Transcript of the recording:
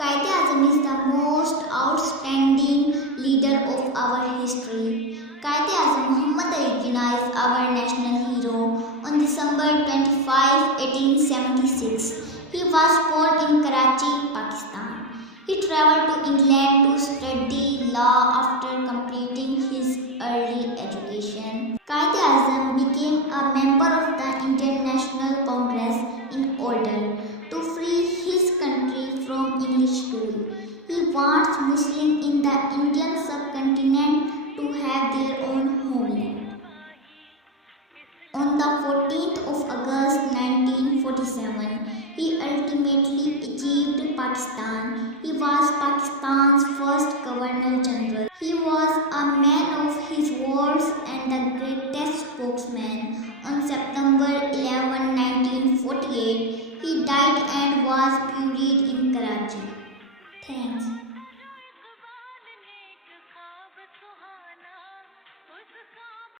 Quaid Azam is the most outstanding leader of our history. Quaid Azam Muhammad Ali Jinnah is our national hero. On December 25, 1876, he was born in Karachi, Pakistan. He traveled to England to study law after completing his early education. Quaid Azam became a member of the International Congress in order to free his country from English rule. He wants Muslims in the Indian subcontinent to have their own homeland. On the 14th of August 1947, he ultimately achieved Pakistan. He was Pakistan's first Governor General. He was a man of his words and the greatest spokesman. On September 11, 1948, he died and was buried in Karachi. Thanks.